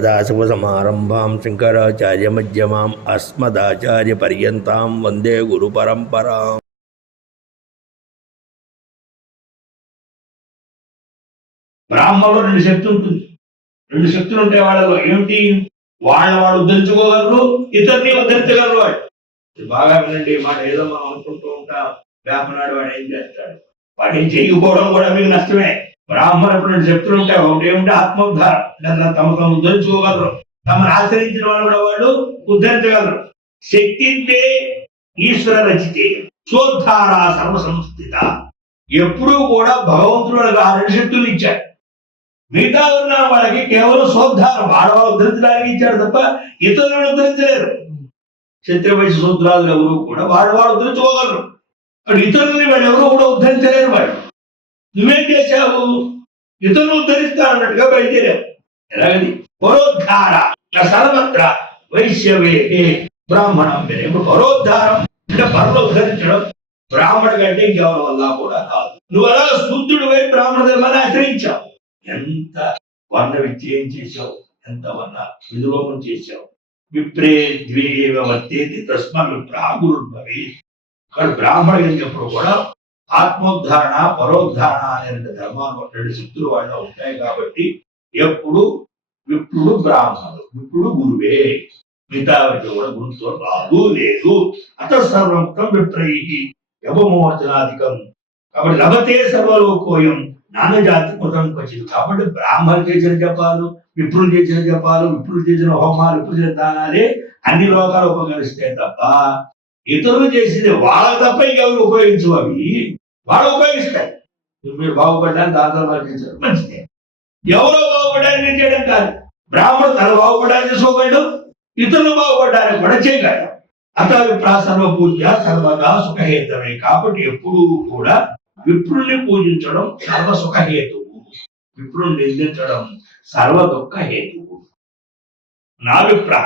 సదాశివసమారంభాం శంకరాచార్యమధ్యమాం అస్మదాచార్యపర్యంతాం వందే గురుపరంపరాం. బ్రాహ్మణులు రెండు శక్తులు ఉంటుంది. రెండు శక్తులు ఉంటాయి వాళ్ళలో. ఏమిటి? వాళ్ళు ఉద్ధరించుకోగలరు, ఇతరుని ఉద్ధరించగలరు. వాళ్ళు బాగా వినండి మాట. ఏదో మనం అనుకుంటూ ఉంటాం, వేపనాడు వాడు ఏం చేస్తాడు, వాడు ఏం చేయకపోవడం కూడా మీకు నష్టమే. బ్రాహ్మణుడు రెండు శక్తులు ఉంటాయి. ఒకటి ఏమిటి? ఆత్మోద్ధారం. తమ ఉద్ధరించుకోగలరు. తమను ఆశ్రయించిన వాళ్ళు కూడా వాళ్ళు ఉద్ధరించగలరు. శక్తి ఈశ్వర రచితే సోద్ధార సర్వ సంస్థిత. ఎప్పుడూ కూడా భగవంతుడు ఆ రెండు శక్తులు ఇచ్చాడు. మిగతా ఉన్న వాళ్ళకి కేవలం సోద్ధారం, వాడవాళ్ళు ఉద్ధరించడానికి ఇచ్చాడు తప్ప ఇతరులను ఉద్ధరించలేరు. క్షత్రియ వైశ్య శూద్రాదులు ఎవరు కూడా వాడు ఉద్ధరించుకోగలరు. ఇతరులని వాళ్ళు ఎవరు కూడా ఉద్ధరించలేరు. వాళ్ళు నువ్వేం చేశావు? ఇతరులు ఉద్ధరిస్తానన్నట్టుగా బయలుదేరావు. ఎలాగది? పరోద్ధార సర్వత్ర వైశ్యవే బ్రాహ్మణం పేరు. ఇప్పుడు పరోద్ధారం అంటే పరులు ఉద్ధరించడం బ్రాహ్మణుడి కంటే ఇంకెవరి వల్ల కూడా కాదు. నువ్వు అలా శూద్రుడు పోయి బ్రాహ్మణ ధర్మాన్ని ఆశ్రయించావు. ఎంత వర్ణ విద్యం చేశావు, ఎంత వర్ణ విలోమం చేశావు. విప్రే ద్వేవ వర్తేది తస్మ విప్రాగురుభవి. కానీ బ్రాహ్మణుడు ఎప్పుడు కూడా ఆత్మోద్ధారణ పరోద్ధారణ అనే రెండు ధర్మాలు, రెండు శక్తులు వాళ్ళ ఉంటాయి. కాబట్టి ఎప్పుడు విప్రుడు బ్రాహ్మణుడు, విప్రుడు గురువే. మిగతా కూడా గురుతో రాదు లేదు. అత సర్వముక్తం విప్రై యవమోచనాధికం. కాబట్టి లభతే సర్వలోకోయం నానజాతి కృతం వచ్చింది. కాబట్టి బ్రాహ్మణులు చేసిన జపాలు, విప్రులు చేసిన జపాలు, విప్రులు చేసిన హోమాలు, విప్రులు చేసిన దానాలే అన్ని లోకాలు ఉపకరిస్తాయి తప్ప ఇతరులు చేసింది వాళ్ళ తప్ప ఇంకెవరు ఉపయోగించు. అవి వాళ్ళు ఉపయోగిస్తాయి. మీరు బాగుపడ్డానికి దాంతో చేశారు, మంచిదే. ఎవరో బాగుపడడానికి నేను చేయడం కాదు. బ్రాహ్మణుడు తన బాగుపడడానికి చేసుకోగలడు, ఇతరులు బాగుపడడానికి కూడా చేయగలడు. అతవిప్రా సర్వ పూజ సర్వదా సుఖహేతమే. కాబట్టి ఎప్పుడూ కూడా విప్రుల్ని పూజించడం సర్వ సుఖహేతువు, విప్రుల్ని నిందించడం సర్వ దుఃఖ హేతువు. నా విప్ర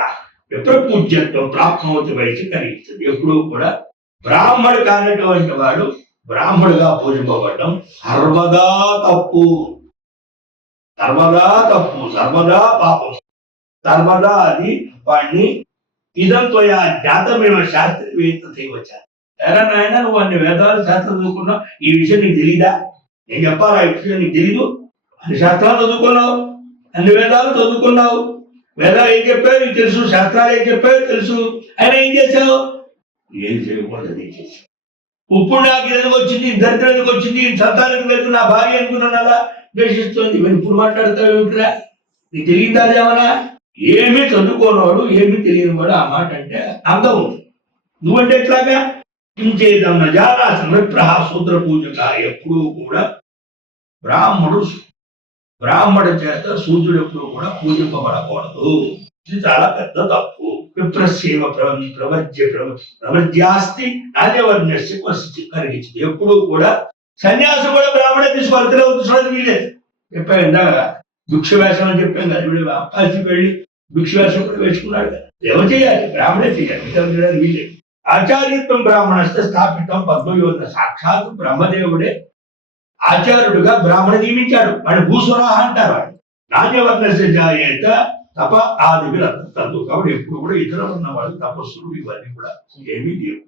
పూజ్యత్వం ప్రాప్నోతి వయసు కలిగిస్తుంది. ఎప్పుడూ కూడా బ్రాహ్మడు కానటువంటి వాడు బ్రాహ్మడుగా పూజింపబడడం సర్వదా తప్పు, సర్వదా తప్పు, సర్వదా పాపం, సర్వదా అది వాడిని ఇదంతో జాతమేమో శాస్త్రవేత్త చేయవచ్చా. ఎరా నాయన, నువ్వు అన్ని వేదాలు శాస్త్రం చదువుకున్నావు, ఈ విషయం నీకు తెలీదా? నేను చెప్పాలా ఈ విషయం నీకు తెలీదు? అన్ని శాస్త్రాలు చదువుకున్నావు, అన్ని వేదాలు చదువుకున్నావు, వేదాలు ఏం చెప్పావు నీకు తెలుసు, శాస్త్రాలు ఏం చెప్పావు తెలుసు. అయినా ఏం చేశావు? ఏం చేయకూడదు అదే చేశావు. ఇప్పుడు నాకు ఎందుకు వచ్చింది, దరిద్రం ఎందుకు వచ్చింది, సంతానికి లేదు, నా భార్య అనుకున్నాను అలా ద్వేషిస్తుంది. మరి ఇప్పుడు మాట్లాడతావు ఏమిటిరా? నీకు తెలియదా? ఏమన్నా ఏమీ చదువుకోనివాడు, ఏమీ తెలియని వాడు ఆ మాట అంటే అందం ఉంది. నువ్వంటే ఎట్లాగా? కించేదం నజానాసన విప్రహ శూద్ర పూజక. ఎప్పుడూ కూడా బ్రాహ్మడు చేత శూద్రుడు ఎప్పుడు కూడా పూజింపబడకూడదు. ఇది చాలా పెద్ద తప్పు. విప్రసేవ ప్రవర్జ్యాస్తి నాణ్యవర్ణ్యస్య కలిగించింది. ఎప్పుడు కూడా సన్యాసం కూడా బ్రాహ్మణే తీసుకోవాలి, తీసుకోవడానికి వీలేదు. చెప్పాను ఇందాక భిక్షవేషం అని చెప్పాం కదా. వీడు అప్పాసి వెళ్ళి భిక్షవేషం కూడా వేసుకున్నాడు కదా. ఎవరు చేయాలి? బ్రాహ్మణే చేయాలి, చేయడానికి వీలేదు. ఆచార్యత్వం బ్రాహ్మణస్థ స్థాపితం పద్మయోధ. సాక్షాత్ బ్రహ్మదేవుడే ఆచార్యుడుగా బ్రాహ్మణ నియమించాడు. వాడు భూసురాహ అంటారు. వాడు నాణ్యవర్ణస్య జాయేత తప ఆది తద్దు. కాబట్టి ఎప్పుడు కూడా ఇతరులు ఉన్నవాడు తపస్సులు ఇవన్నీ కూడా ఏమీ లేవు.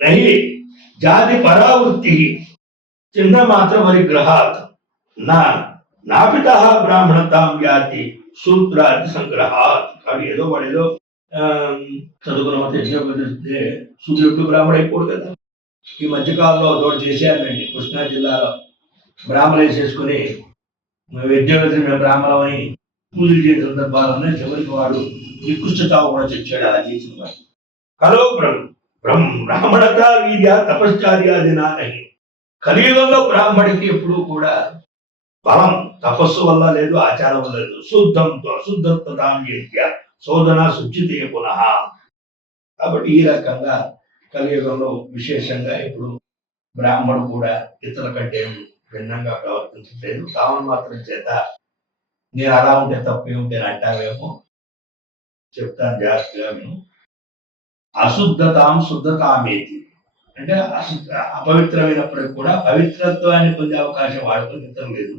నహి జాతి పరావృత్తి చిన్న మాత్ర పరిగ్రహాత్ నాపిత బ్రాహ్మణతాం వ్యాతి సూత్రాది సంగ్రహాత్. కాబట్టి ఏదో వాడు ఏదో చదువుకున్న మత యజ్ఞే సూర్యుడు బ్రాహ్మణ అయిపోడు కదా. ఈ మధ్యకాలంలో తోడు చేశారండి. కృష్ణా జిల్లాలో బ్రాహ్మణులు చేసుకుని యజ్ఞ బ్రాహ్మణమని పూజలు చేసిన సందర్భాలనే చివరికి వాడు నికృష్ట చావు కూడా చచ్చాడు. అలా చేసిన వాడు కలో బ్రాహ్మణత వీర్య తపశ్చార్యాది నానహి. కలియుగంలో బ్రాహ్మడికి ఎప్పుడూ కూడా బలం తపస్సు వల్ల లేదు, ఆచారం వల్ల లేదు. శుద్ధంతో అశుద్ధత్వ శోధన శుచితే పునః. కాబట్టి ఈ రకంగా కలియుగంలో విశేషంగా ఇప్పుడు బ్రాహ్మణుడు కూడా ఇతరుల కంటే భిన్నంగా ప్రవర్తించలేదు. తాను మాత్రం చేత నేను అలా ఉంటే తప్పేమిటి అని అంటావేమో, చెప్తాను జాగ్రత్తగా మేము. అశుద్ధతాం శుద్ధతామేతి అంటే అపవిత్రమైనప్పటికీ కూడా పవిత్రత్వాన్ని పొందే అవకాశం వాడుకొని ఇతరం లేదు.